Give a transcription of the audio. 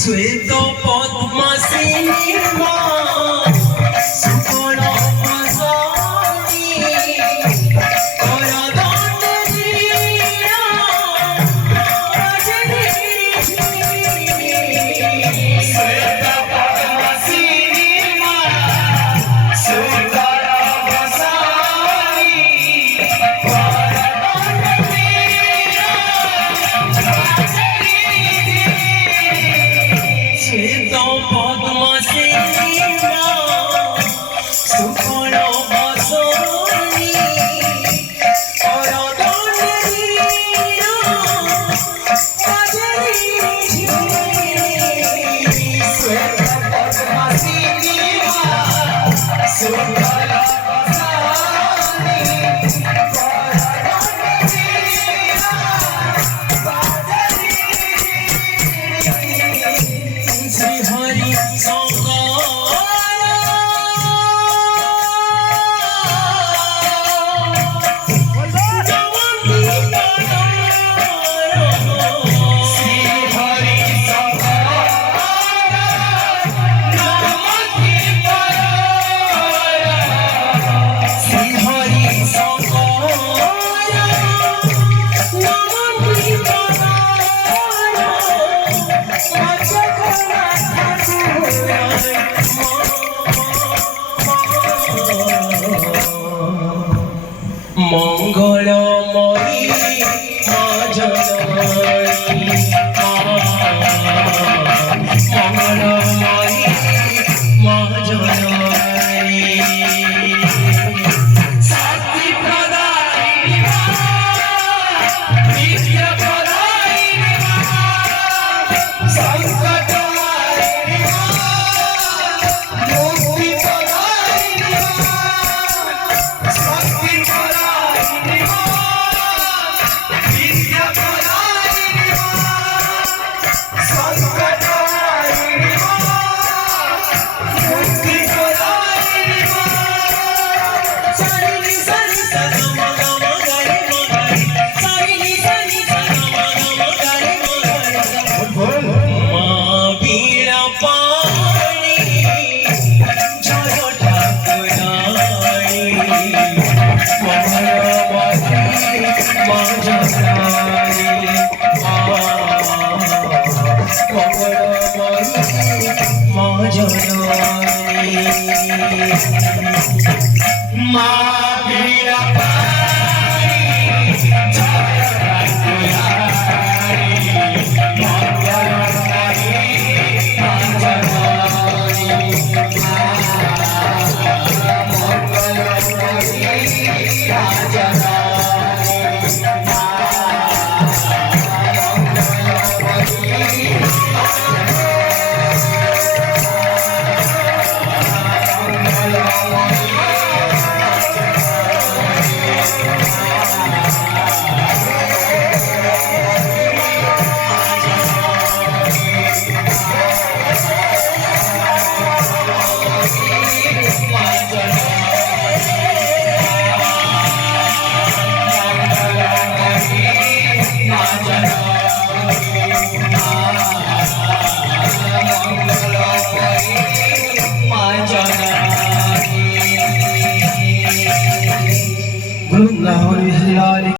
শ্বেত পদ্মাসিনী মা সুকোণ বসনি করদণ্ড দিয়া শ্বেত পদ্মাসিনী মা সুকোণ বসনি করদণ্ড দিয়া শ্বেত পদ্মাসিনী মা সুকোণ বসনি করদণ্ড দিয়া শ্বেত পদ্মাসিনী মা সুকোণ বসনি করদণ্ড দিয়া শ্রী হরি মঙ্গলময়ী মা জননী মঙ্গলময়ী মা জননী শক্তি প্রদায়িনী মা বিদ্যা প্রদায়িনী মা সংকট হারিণী মা মুক্তি প্রদায়িনী মা শক্তি প্রদায়িনী মা বিদ্যা প্রদায়িনী মা সংকট হারিণী মা মুক্তি প্রদায়িনী মা সারি নি সারি সা গ ম গ ম গ রে ম গ রে সারি নি সারি সা গ ম গ ম গ রে ম গ রে মা বীণা পাণি জয় ঠাকুরানী মঙ্গলময়ী মা জননী মঙ্গলময়ী মা জননী মা বীণা পাণি জয় ঠাকুরানী মঙ্গলময়ী মা জননী মা জননী